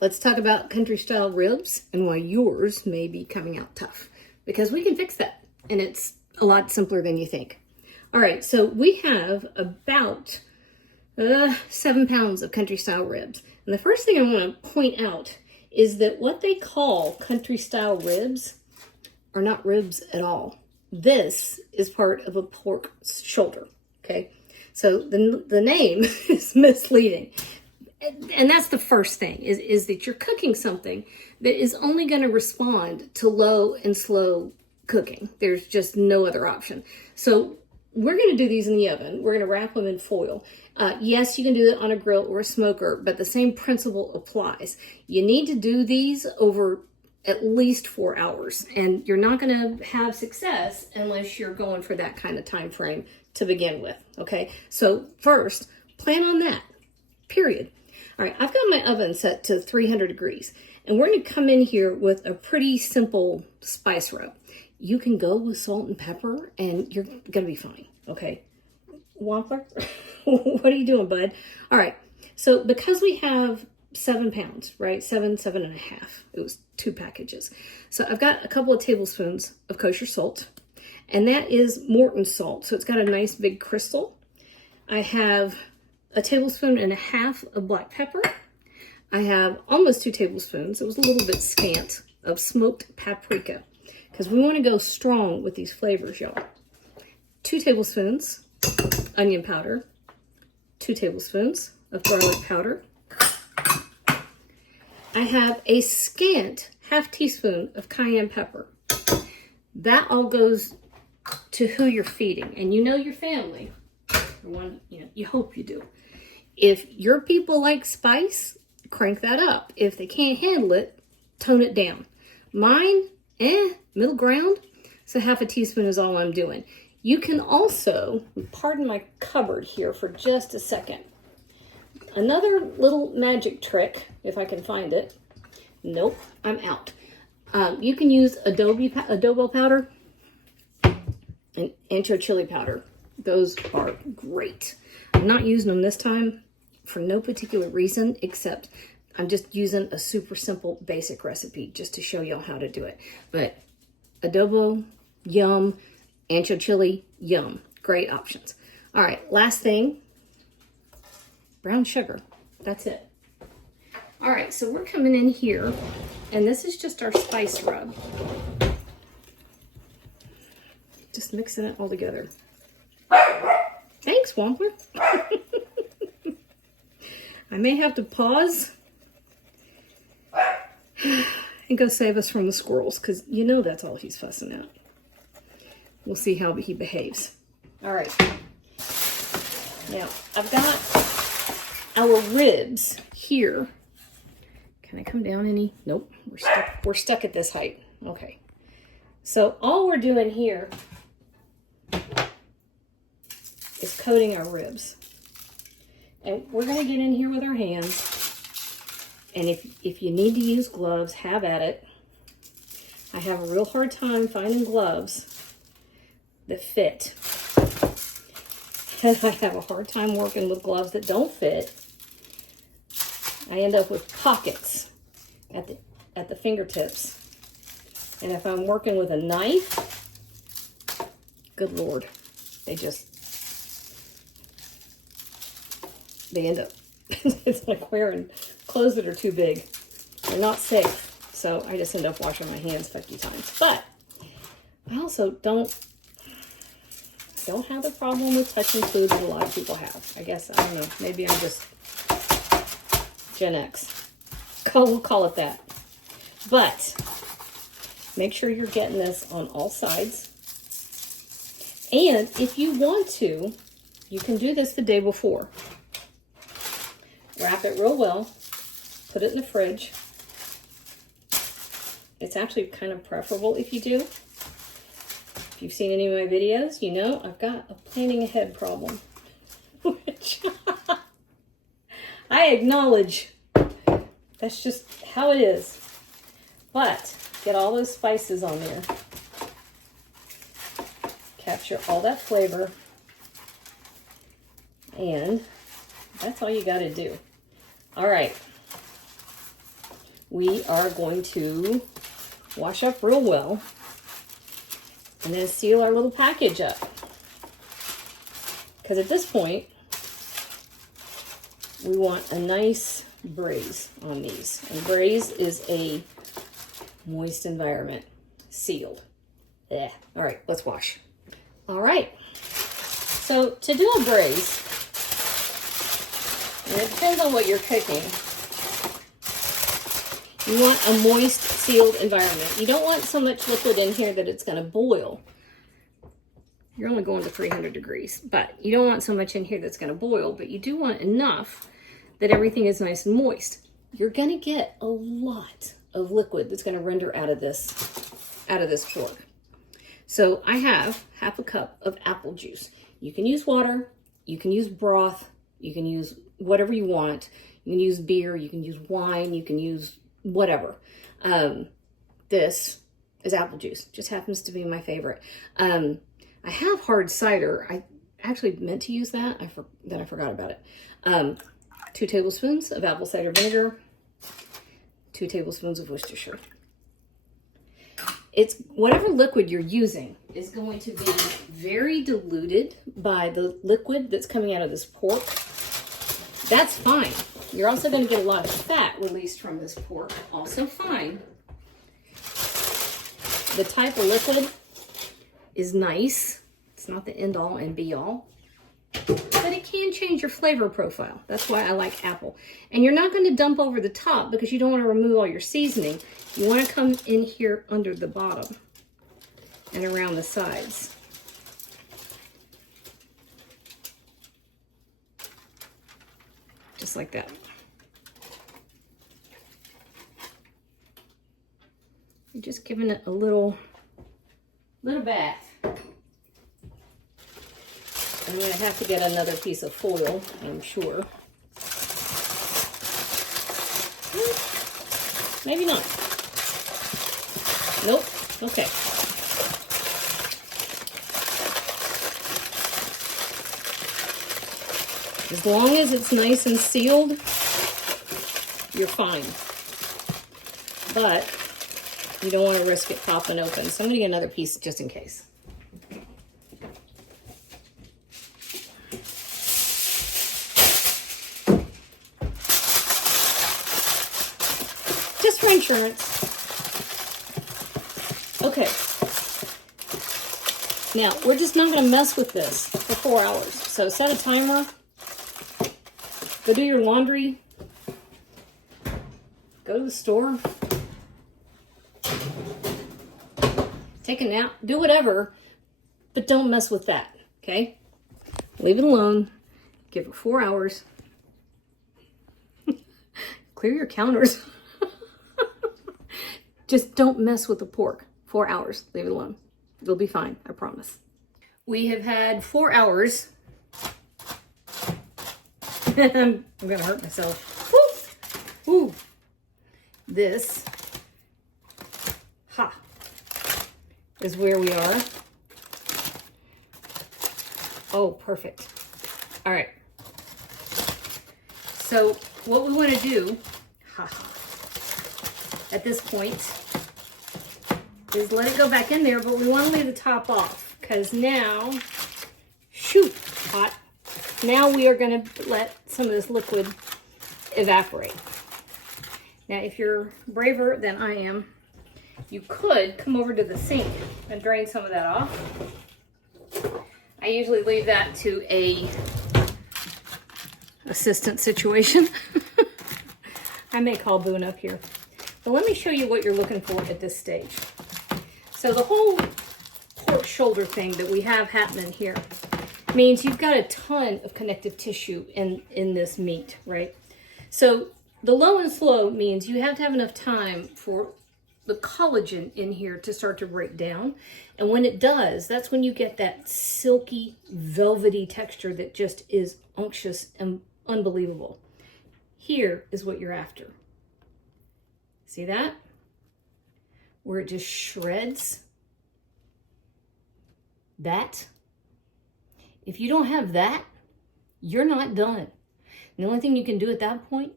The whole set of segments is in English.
let's talk about country style ribs and why yours may be coming out tough, because we can fix that and it's a lot simpler than you think. All right, so we have about 7 pounds of country style ribs. And the first thing I want to point out is that what they call country style ribs are not ribs at all. This is part of a pork shoulder, okay? So the name is misleading. And that's the first thing, is that you're cooking something that is only going to respond to low and slow cooking. There's just no other option. So we're going to do these in the oven. We're going to wrap them in foil. Yes, you can do it on a grill or a smoker, but the same principle applies. You need to do these over at least 4 hours, and you're not going to have success unless you're going for that kind of time frame to begin with, okay? So first, plan on that, period. All right, I've got my oven set to 300 degrees, and we're going to come in here with a pretty simple spice rub. You can go with salt and pepper, and you're going to be fine, okay? Wampler, what are you doing, bud? All right, so because we have 7 pounds, right? 7.5. It was 2 packages. So I've got a couple of tablespoons of kosher salt, and that is Morton salt. So it's got a nice big crystal. I have a tablespoon and a half of black pepper. I have almost 2 tablespoons. It was a little bit scant of smoked paprika, because we want to go strong with these flavors, y'all. 2 tablespoons onion powder, 2 tablespoons of garlic powder. I have a scant half teaspoon of cayenne pepper. That all goes to who you're feeding, and you know your family. You hope you do. If your people like spice, crank that up. If they can't handle it, tone it down. Mine, middle ground. So half a teaspoon is all I'm doing. You can also, pardon my cupboard here for just a second. Another little magic trick, if I can find it. Nope, I'm out. You can use adobo powder and ancho chili powder. Those are great. I'm not using them this time for no particular reason, except I'm just using a super simple basic recipe just to show y'all how to do it. But adobo, yum. Ancho chili, yum. Great options. All right, last thing, brown sugar. That's it. All right, so we're coming in here, and this is just our spice rub. Just mixing it all together. Thanks, Wampler. I may have to pause and go save us from the squirrels, because you know that's all he's fussing at. We'll see how he behaves. All right. Now, I've got our ribs here. Can I come down any? Nope. We're stuck at this height. Okay. So all we're doing here is coating our ribs. And we're going to get in here with our hands. And if you need to use gloves, have at it. I have a real hard time finding gloves that fit. And I have a hard time working with gloves that don't fit. I end up with pockets at the fingertips. And if I'm working with a knife, good Lord, they end up, it's like wearing clothes that are too big. They're not safe. So I just end up washing my hands a few times. But I also don't have the problem with touching food that a lot of people have. I guess, I don't know, maybe I'm just Gen X. We'll call it that. But make sure you're getting this on all sides. And if you want to, you can do this the day before. Wrap it real well. Put it in the fridge. It's actually kind of preferable if you do. If you've seen any of my videos, you know I've got a planning ahead problem, which I acknowledge. That's just how it is. But get all those spices on there. Capture all that flavor. And that's all you got to do. All right. we are going to wash up real well and then seal our little package up. Because at this point, we want a nice braise on these. And braise is a moist environment, sealed. Yeah. All right, let's wash. All right. So to do a braise, and it depends on what you're cooking, you want a moist, sealed environment. You don't want so much liquid in here that it's going to boil. You're only going to 300 degrees, but you don't want so much in here that's going to boil, but you do want enough that everything is nice and moist. You're going to get a lot of liquid that's going to render out of this pork. So I have half a cup of apple juice. You can use water, you can use broth, you can use whatever you want. You can use beer, you can use wine, you can use whatever. This is apple juice. Just happens to be my favorite. I have hard cider. I actually meant to use that. Then I forgot about it. 2 tablespoons of apple cider vinegar. 2 tablespoons of Worcestershire. It's whatever liquid you're using is going to be very diluted by the liquid that's coming out of this pork. That's fine. You're also going to get a lot of fat released from this pork. Also fine. The type of liquid is nice. It's not the end all and be all. But it can change your flavor profile. That's why I like apple. And you're not going to dump over the top because you don't want to remove all your seasoning. You want to come in here under the bottom and around the sides. Just like that. You're just giving it a little bath. I'm going to have to get another piece of foil, I'm sure. Maybe not. Nope. Okay. As long as it's nice and sealed, you're fine. But you don't want to risk it popping open. So I'm going to get another piece just in case. Just for insurance. Okay. Now, we're just not going to mess with this for 4 hours. So set a timer. Go do your laundry. Go to the store. Take a nap. Do whatever. But don't mess with that. Okay? Leave it alone. Give it 4 hours. Clear your counters. Just don't mess with the pork. 4 hours. Leave it alone. It'll be fine. I promise. We have had 4 hours. I'm going to hurt myself. Woo! Woo! This is where we are. Oh, perfect. All right. So what we want to do at this point is let it go back in there, but we want to leave the top off because now, shoot, hot. Now we are going to let some of this liquid evaporate. Now, if you're braver than I am, you could come over to the sink and drain some of that off. I usually leave that to a assistant situation. I may call Boone up here. But let me show you what you're looking for at this stage. So the whole pork shoulder thing that we have happening here means you've got a ton of connective tissue in this meat, right? So the low and slow means you have to have enough time for the collagen in here to start to break down. And when it does, that's when you get that silky, velvety texture that just is unctuous and unbelievable. Here is what you're after. See that? Where it just shreds. That. If you don't have that, you're not done. And the only thing you can do at that point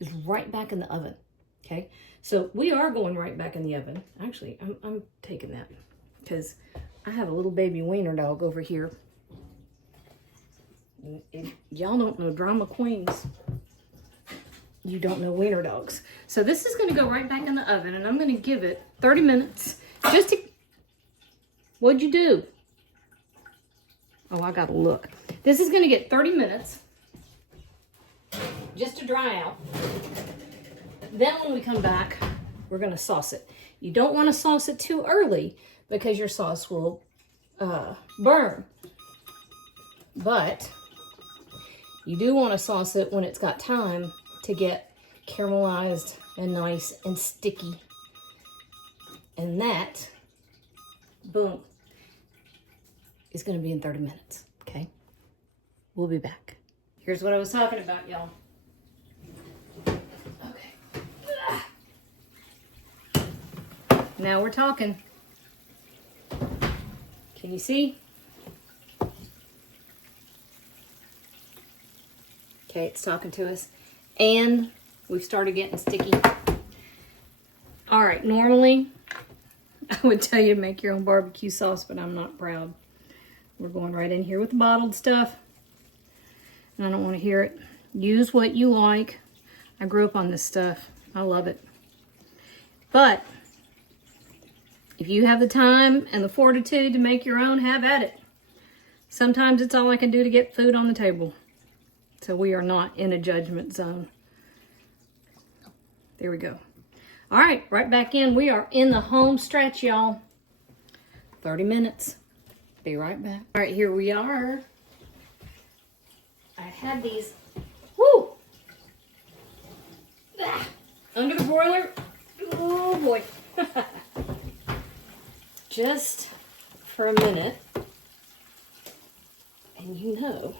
is right back in the oven. Okay, so we are going right back in the oven. Actually, I'm taking that because I have a little baby wiener dog over here. If y'all don't know drama queens, you don't know wiener dogs. So this is going to go right back in the oven, and I'm going to give it 30 minutes just to... What'd you do? Oh, I got to look. This is going to get 30 minutes just to dry out. Then when we come back, we're going to sauce it. You don't want to sauce it too early because your sauce will burn. But you do want to sauce it when it's got time to get caramelized and nice and sticky. And that, boom, is going to be in 30 minutes, okay? We'll be back. Here's what I was talking about, y'all. Okay. Now we're talking. Can you see? Okay, it's talking to us. And we've started getting sticky. All right, normally I would tell you to make your own barbecue sauce, but I'm not proud. We're going right in here with the bottled stuff. And I don't want to hear it. Use what you like. I grew up on this stuff. I love it. But if you have the time and the fortitude to make your own, have at it. Sometimes it's all I can do to get food on the table. So we are not in a judgment zone. There we go. All right, right back in. We are in the home stretch, y'all. 30 minutes. Be right back. All right, here we are. I had these, woo! Ah, under the broiler. Oh boy. Just for a minute. And you know,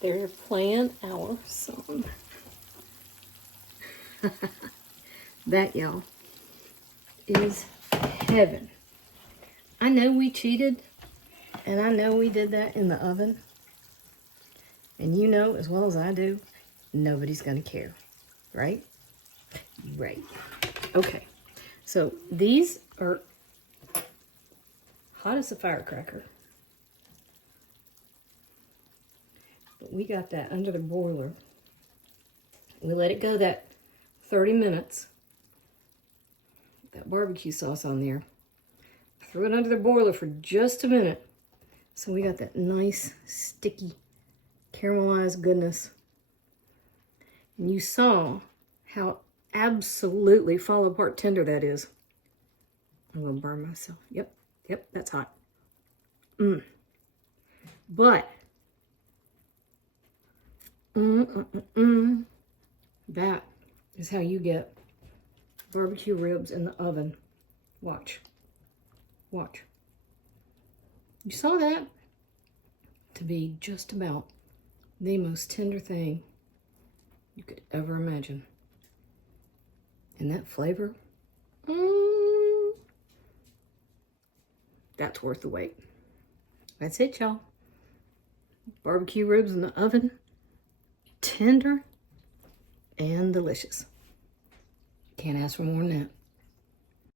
they're playing our song. That, y'all, is heaven. I know we cheated, and I know we did that in the oven. And you know as well as I do, nobody's going to care, right? Right. Okay, so these are hot as a firecracker. But we got that under the broiler. We let it go that 30 minutes. That barbecue sauce on there. Threw it under the broiler for just a minute. So we got that nice, sticky, caramelized goodness. And you saw how absolutely fall apart tender that is. I'm gonna burn myself. Yep, that's hot. But, that is how you get barbecue ribs in the oven. Watch. Watch. You saw that? To be just about the most tender thing you could ever imagine. And that flavor, that's worth the wait. That's it, y'all. Barbecue ribs in the oven. Tender and delicious. Can't ask for more than that.